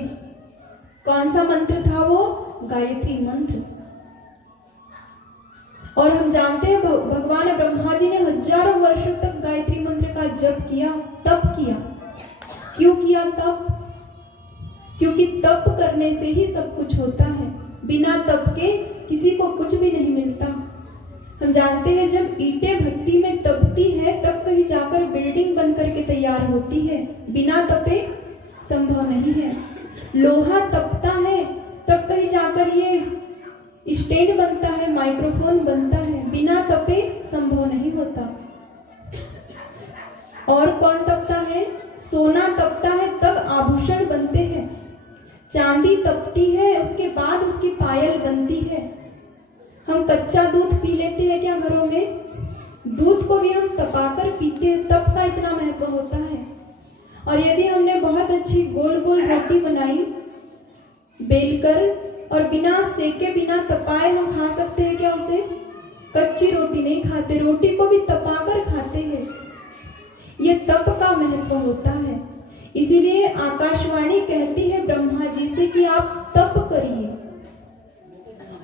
कौन सा मंत्र था वो? गायत्री मंत्र। और हम जानते हैं भगवान ब्रह्मा जी ने हजारों वर्षों तक गायत्री मंत्र का जप किया, तप किया। क्यों किया तप? क्योंकि तप करने से ही सब कुछ होता है। बिना तप के किसी को कुछ भी नहीं मिलता। हम जानते हैं जब ईंटें भट्टी में तपती है तब कहीं जाकर बिल्डिंग बनकर के तैयार होती है, बिना तपे संभव नहीं है। लोहा तपता है तब कहीं जाकर ये स्टैंड बनता है, माइक्रोफोन बनता है, बिना तपे संभव नहीं होता। और कौन तपता है? सोना तपता है तब आभूषण बनते हैं। चांदी तपती है, उसके बाद उसकी पायल बनती है। हम कच्चा दूध पी लेते हैं क्या घरों में? दूध को भी हम तपाकर पीते हैं, तप का इतना महत्व होता है। और यदि हमने बहुत अच्छी गोल गोल रोटी बनाई बेलकर, और बिना सेके बिना तपाए हम खा सकते हैं क्या उसे? कच्ची रोटी नहीं खाते, रोटी को भी तपाकर खाते हैं। ये तप का महत्व होता है। इसीलिए आकाशवाणी कहती है ब्रह्मा जी से कि आप तप करिए।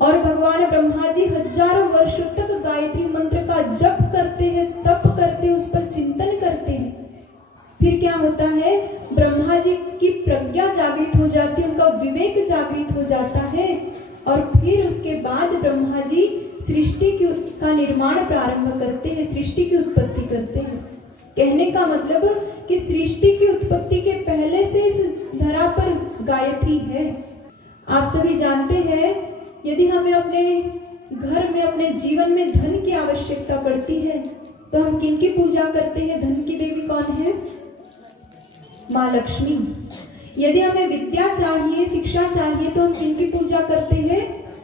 और भगवान ब्रह्मा जी हजारों वर्षों तक गायत्री मंत्र का जप करते हैं, तप करते हैं, उस पर चिंतन करते हैं। फिर क्या होता है? ब्रह्मा जी की प्रज्ञा जागृत हो जाती है, उनका विवेक जागृत हो जाता है, और फिर उसके बाद ब्रह्मा जी सृष्टि का निर्माण प्रारंभ करते हैं, सृष्टि की उत्पत्ति करते हैं। कहने का मतलब कि सृष्टि की उत्पत्ति के पहले से इस धरा पर गायत्री है। आप सभी जानते हैं यदि हमें अपने घर में, अपने जीवन में धन की आवश्यकता पड़ती है तो हम किनकी पूजा करते हैं? धन की देवी कौन है? माँ लक्ष्मी। यदि हमें विद्या चाहिए, शिक्षा चाहिए तो हम किनकी पूजा करते हैं?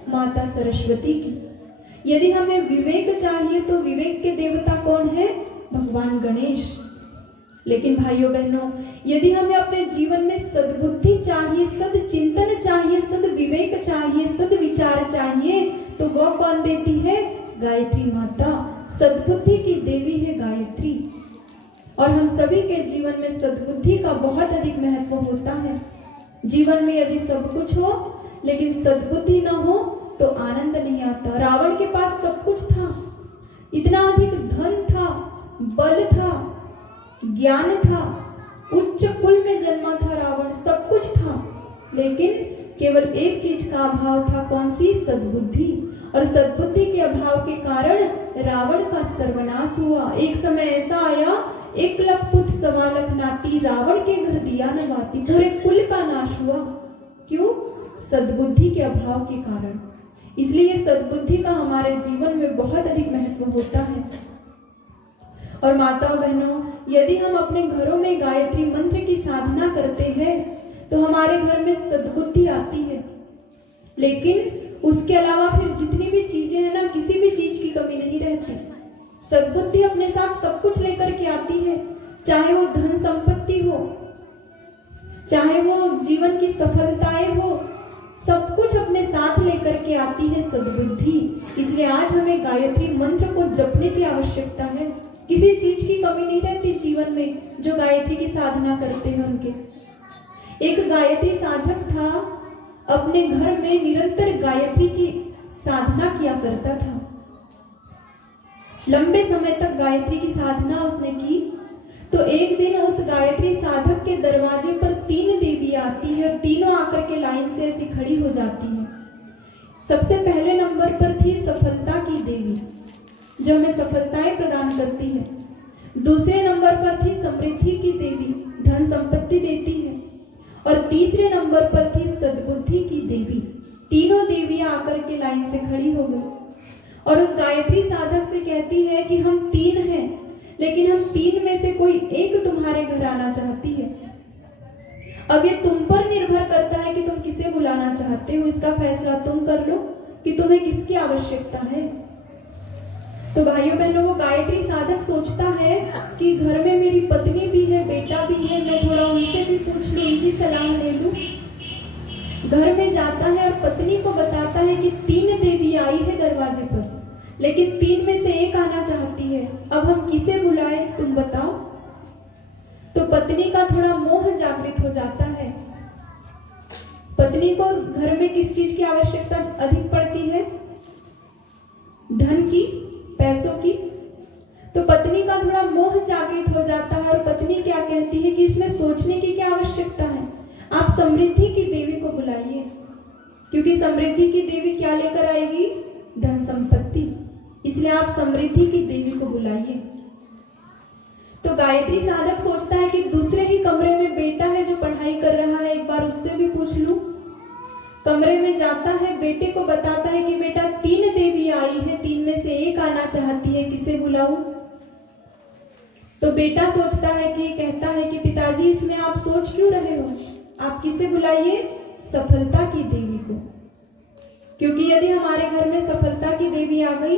माता सरस्वती की। यदि हमें विवेक चाहिए तो विवेक के देवता कौन है? भगवान गणेश। लेकिन भाइयों बहनों, यदि हमें अपने जीवन में सद्बुद्धि चाहिए, सद्चिंतन चाहिए, सद्विवेक चाहिए, सद्विचार चाहिए, तो वह कौन देती है? गायत्री माता। सद्बुद्धि की देवी है गायत्री। और हम सभी के जीवन में सद्बुद्धि का बहुत अधिक महत्व होता है। जीवन में यदि सब कुछ हो लेकिन सद्बुद्धि न हो तो आनंद नहीं आता। रावण के पास सब कुछ था, इतना अधिक धन था, बल था, ज्ञान था, उच्च कुल में जन्मा था रावण, सब कुछ था, लेकिन केवल एक चीज का अभाव था। कौन सी? सद्बुद्धि। और सद्बुद्धि के अभाव के कारण रावण का सर्वनाश हुआ। एक समय ऐसा आया, 1 लाख पुत्र 1.25 लाख नाती, रावण के घर दिया न बाती, पूरे कुल का नाश हुआ। क्यों? सद्बुद्धि के अभाव के कारण। इसलिए ये सद्बुद्धि का हमारे जीवन में बहुत अधिक महत्व होता है। और माताओं बहनों, यदि हम अपने घरों में गायत्री मंत्र की साधना करते हैं तो हमारे घर में सद्बुद्धि आती है। लेकिन उसके अलावा फिर जितनी भी चीजें हैं ना, किसी भी चीज की कमी नहीं रहती। सद्बुद्धि अपने साथ सब कुछ लेकर के आती है, चाहे वो धन संपत्ति हो, चाहे वो जीवन की सफलताएं हो, सब कुछ अपने साथ लेकर के आती है सद्बुद्धि। इसलिए आज हमें गायत्री मंत्र को जपने की आवश्यकता है। किसी चीज की कमी नहीं रहती जीवन में जो गायत्री की साधना करते हैं उनके। एक गायत्री साधक था, अपने घर में निरंतर गायत्री की साधना किया करता था। लंबे समय तक गायत्री की साधना उसने की। तो एक दिन उस गायत्री साधक के दरवाजे पर 3 देवियां आती है और तीनों आकर के लाइन से ऐसी खड़ी हो जाती हैं। सबसे पहले नंबर पर थी सफलता की देवी, जो हमें सफलताएं प्रदान करती है। दूसरे नंबर पर थी समृद्धि की देवी, धन संपत्ति देती है। और तीसरे नंबर पर थी सद्बुद्धि की देवी। तीनों देवियां आकर के लाइन से खड़ी हो गई और उस गायत्री साधक से कहती है कि हम 3 हैं, लेकिन हम 3 में से कोई एक तुम्हारे घर आना चाहती है। अब ये तुम पर निर्भर करता है कि तुम किसे बुलाना चाहते हो। इसका फैसला तुम कर लो कि तुम्हें किसकी आवश्यकता है। तो भाइयों बहनों, वो गायत्री साधक सोचता है कि घर में मेरी पत्नी भी है, बेटा भी है, मैं थोड़ा उनसे भी पूछ लूं, उनकी सलाह ले लूं। घर में जाता है और पत्नी को बताता है कि 3 देवी आई है दरवाजे पर, लेकिन 3 में से एक आना चाहती है। अब हम किसे बुलाएं, तुम बताओ। तो पत्नी का थोड़ा मोह जागृत हो जाता है। पत्नी को घर में किस चीज की आवश्यकता अधिक पड़ती है? धन की, पैसों की। तो पत्नी का थोड़ा मोह जागृत हो जाता है और पत्नी क्या कहती है कि इसमें सोचने की क्या आवश्यकता है, आप समृद्धि की देवी को बुलाइए, क्योंकि समृद्धि की देवी क्या लेकर आएगी? धन संपत्ति। इसलिए आप समृद्धि की देवी को बुलाइए। तो गायत्री साधक सोचता है कि दूसरे ही कमरे में बेटा है जो पढ़ाई कर रहा है, एक बार उससे भी पूछ लूं। कमरे में जाता है, बेटे को बताता है कि बेटा 3 देवी आई है, 3 में से एक आना चाहती है, किसे बुलाऊं? तो बेटा सोचता है कि, कहता है कि पिताजी इसमें आप सोच क्यों रहे हो, आप किसे बुलाइए? सफलता की देवी को। क्योंकि यदि हमारे घर में सफलता की देवी आ गई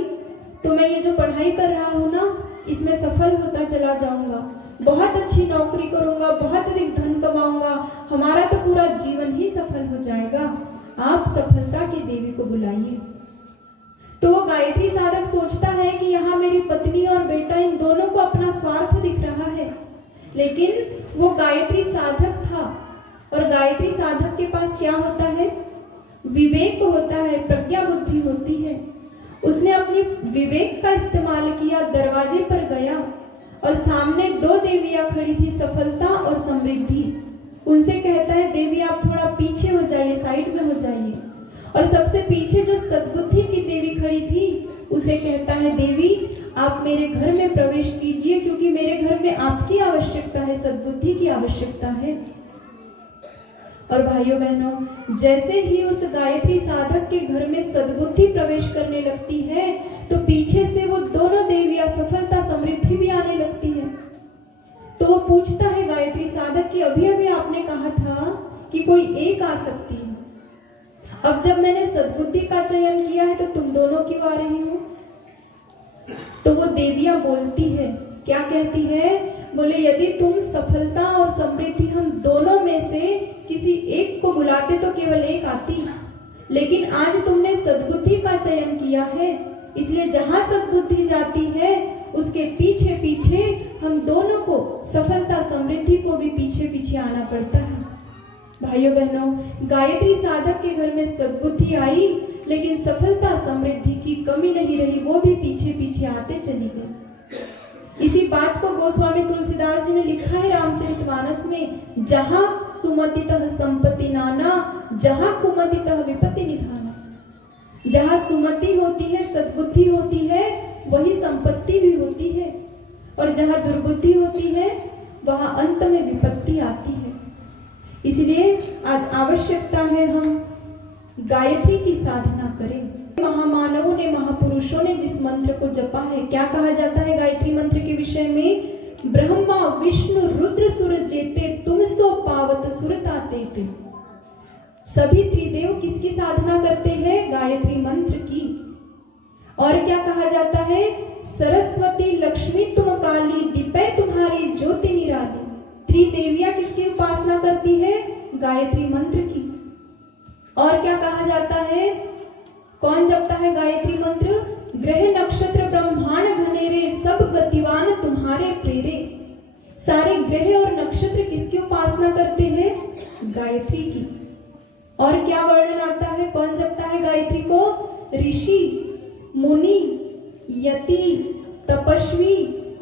तो मैं ये जो पढ़ाई कर रहा हूं ना, इसमें सफल होता चला जाऊंगा, बहुत अच्छी नौकरी करूंगा, बहुत अधिक धन कमाऊंगा, हमारा तो पूरा जीवन ही सफल हो जाएगा। आप सफलता की देवी को बुलाइए। तो वो गायत्री साधक सोचता है कि यहाँ मेरी पत्नी और बेटा, इन दोनों को अपना स्वार्थ दिख रहा है। लेकिन वो गायत्री साधक था और गायत्री साधक के पास क्या होता है? विवेक होता है, प्रज्ञा बुद्धि होती है। उसने अपनी विवेक का इस्तेमाल किया, दरवाजे पर गया और सामने 2 देवियां खड़ी थी, सफलता और समृद्धि। उनसे कहता है, देवी आप थोड़ा पीछे हो जाइए, साइड में हो जाइए। और सबसे पीछे जो सद्बुद्धि की देवी खड़ी थी, उसे कहता है, देवी आप मेरे घर में प्रवेश कीजिए, क्योंकि मेरे घर में आपकी आवश्यकता है, सद्बुद्धि की आवश्यकता है। और भाइयों बहनों, जैसे ही उस गायत्री साधक के घर में सद्बुद्धि प्रवेश करने लगती है तो पीछे से वो दोनों देवियां सफलता समृद्धि भी आने लगती है। तो वो पूछता है गायत्री साधक कि अभी अभी आपने कहा था कि कोई एक आ सकती है, अब जब मैंने सद्बुद्धि का चयन किया है तो तुम दोनों क्यों आ रही हो? तो वो देवियां बोलती है, क्या कहती है? बोले, यदि तुम सफलता और समृद्धि हम दोनों में से किसी एक को बुलाते तो केवल एक आती, लेकिन आज तुमने सद्बुद्धि का चयन किया है, इसलिए जहां सद्बुद्धि जाती है उसके पीछे पीछे हम दोनों को, सफलता समृद्धि को भी पीछे पीछे आना पड़ता है। भाइयों बहनों, गायत्री साधक के घर में सद्बुद्धि आई, लेकिन सफलता समृद्धि की कमी नहीं रही, वो भी पीछे पीछे आते चली गई। इसी बात को गोस्वामी तुलसीदास जी ने लिखा है रामचरितमानस में, जहां सुमतितः संपत्ति नाना, जहां कुमतितः विपत्ति निधाना। जहां सुमति होती है, सद्बुद्धि होती है, वही संपत्ति भी होती है, और जहां दुर्बुद्धि होती है वहां अंत में विपत्ति आती है। इसलिए आज आवश्यकता है हम गायत्री की साधना करें। महामानवों ने, महापुरुषों ने जिस मंत्र को जपा है, क्या कहा जाता है गायत्री मंत्र के विषय में? ब्रह्मा विष्णु रुद्र सुर जेते तुम सो पावत सुरताते ते। सभी त्रिदेव किसकी साधना करते हैं? गायत्री मंत्र की। और क्या कहा जाता है? सरस्वती लक्ष्मी तुम काली, दीपे तुम्हारी ज्योति निराली। त्रिदेवियां किसकी उपासना करती है? गायत्री मंत्र की। और क्या कहा जाता है? कौन जपता है गायत्री मंत्र? ग्रह नक्षत्र ब्रह्मांड घनेरे, सब गतिवान तुम्हारे प्रेरे। सारे ग्रह और नक्षत्र किसकी उपासना करते हैं? गायत्री की। और क्या वर्णन आता है? कौन जपता है गायत्री को? ऋषि, मुनि, यति, तपस्वी,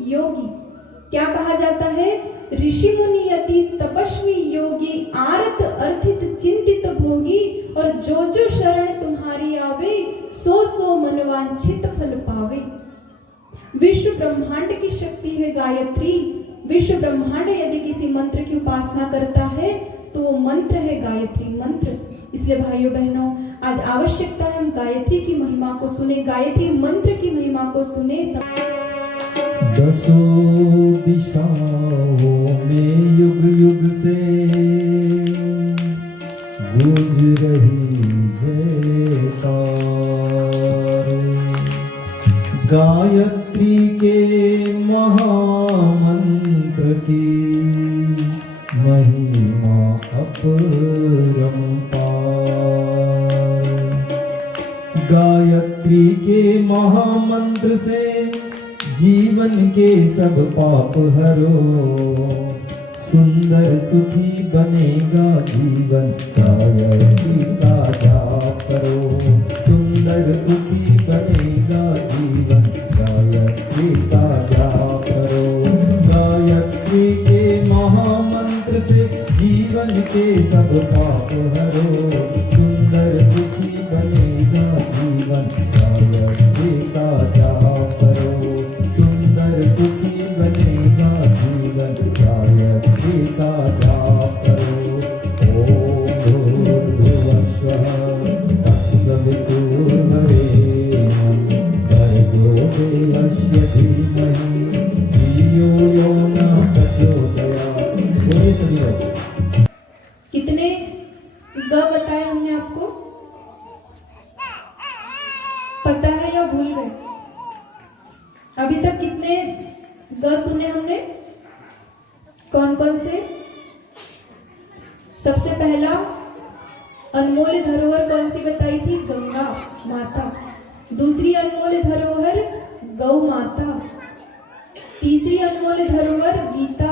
योगी। क्या कहा जाता है? ऋषि मुनि यति तपस्वी योगी, आरत अर्थित चिंतित भोगी, और जो जो शरण तुम्हारी आवे, सो सो मनवांछित फल पावे। विश्व ब्रह्मांड की शक्ति है गायत्री। विश्व ब्रह्मांड यदि किसी मंत्र की उपासना करता है तो वो मंत्र है गायत्री मंत्र। इसलिए भाइयों बहनों, आज आवश्यकता है हम गायत्री की महिमा को सुने, गायत्री मंत्र की महिमा को सुने। दसों दिशाओं में युग युग से गूंज रही जयकार, गायत्री के महामंत्र की महिमा अपरंपार। गायत्री के महामंत्र से जीवन के सब पाप हरो, सुंदर सुखी बनेगा जीवन, गायत्री का जाप करो। सुंदर सुखी बनेगा जीवन, गायत्री का जाप करो। गायत्री के महामंत्र से जीवन के सब पाप हरो, सुंदर सुखी बनेगा जीवन, गायत्री का जाप करो। सुंदर सुखी बनेगा जीवन, गायत्री का जाप करो। ओम भूर्भुवस्सुः तत्सवितुर्वरेण्यं भर्गो देवस्य धीमहि धियो यो नः प्रचोदयात्। बोलिए सभी लोग। कितने ग बताए हमने आपको? पता है या भूल गए? अभी तक कितने ग सुने हमने? कौन कौन से? सबसे पहला अनमोल धरोहर कौन सी बताई थी? गंगा माता। दूसरी अनमोल धरोहर गौ माता। तीसरी अनमोल धरोहर गीता।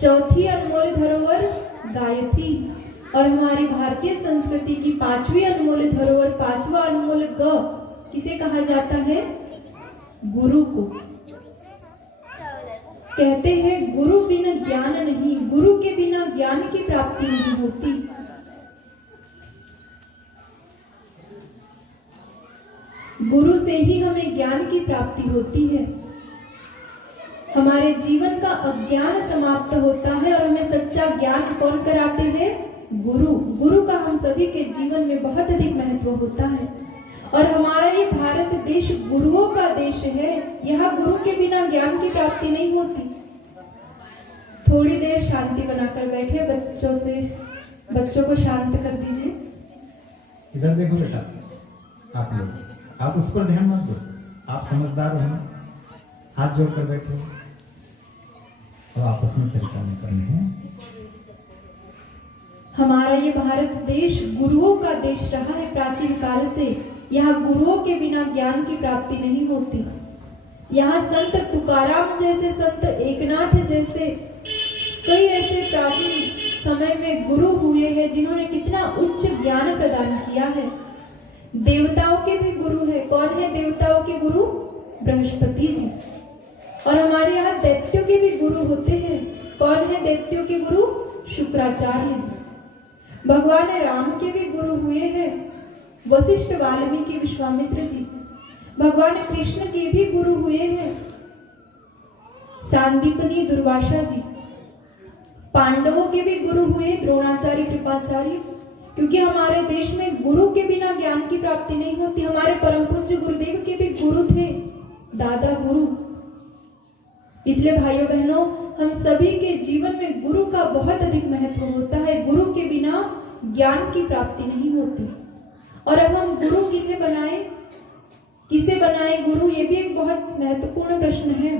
चौथी अनमोल धरोहर गायत्री। और हमारी भारतीय संस्कृति की पांचवी अनमोल धरोहर, पांचवा अनमोल ग किसे कहा जाता है? गुरु को। कहते हैं गुरु बिना ज्ञान नहीं, गुरु के बिना ज्ञान की प्राप्ति नहीं होती। गुरु से ही हमें ज्ञान की प्राप्ति होती है। हमारे जीवन का अज्ञान समाप्त होता है और हमें सच्चा ज्ञान कौन कराते हैं? गुरु। गुरु का हम सभी के जीवन में बहुत अधिक महत्व होता है। और हमारा ये भारत देश गुरुओं का देश है। यहाँ गुरु के बिना ज्ञान की प्राप्ति नहीं होती। थोड़ी देर शांति बनाकर बैठे, बच्चों को शांत कर दीजिए। इधर देखो बेटा, आप लोग, आप उस पर ध्यान मत दो, आप समझदार हो, हाथ जोड़कर बैठो और आपस में चर्चा नहीं करनी है। हमारा ये भारत देश गुरुओं का देश रहा है प्राचीन काल से। यहाँ गुरुओं के बिना ज्ञान की प्राप्ति नहीं होती। यहाँ संत तुकाराम जैसे, संत एकनाथ जैसे कई ऐसे प्राचीन समय में गुरु हुए हैं जिन्होंने कितना उच्च ज्ञान प्रदान किया है। देवताओं के भी गुरु है। कौन है देवताओं के गुरु? बृहस्पति जी। और हमारे यहाँ दैत्यों के भी गुरु होते हैं। कौन है दैत्यों के गुरु? शुक्राचार्य जी। भगवान राम के भी गुरु हुए हैं, वशिष्ठ, वाल्मीकि, विश्वामित्र जी। भगवान कृष्ण के भी गुरु हुए हैं, सांदीपनी, दुर्वासा जी। पांडवों के भी गुरु हुए, द्रोणाचार्य, कृपाचार्य। क्योंकि हमारे देश में गुरु के बिना ज्ञान की प्राप्ति नहीं होती। हमारे परम पूज्य गुरुदेव के भी गुरु थे, दादा गुरु। इसलिए भाइयों बहनों, हम सभी के जीवन में गुरु का बहुत अधिक महत्व होता है। गुरु के बिना ज्ञान की प्राप्ति नहीं होती। और अब हम गुरु किन्हें बनाए, किसे बनाए गुरु, ये भी एक बहुत महत्वपूर्ण प्रश्न है।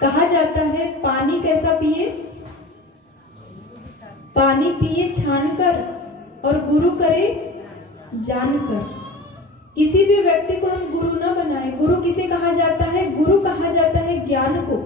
कहा जाता है पानी कैसा पिए, पानी पिए छानकर और गुरु करे जानकर। किसी भी व्यक्ति को हम गुरु न बनाए। गुरु किसे कहा जाता है? गुरु कहा जाता है ज्ञान को।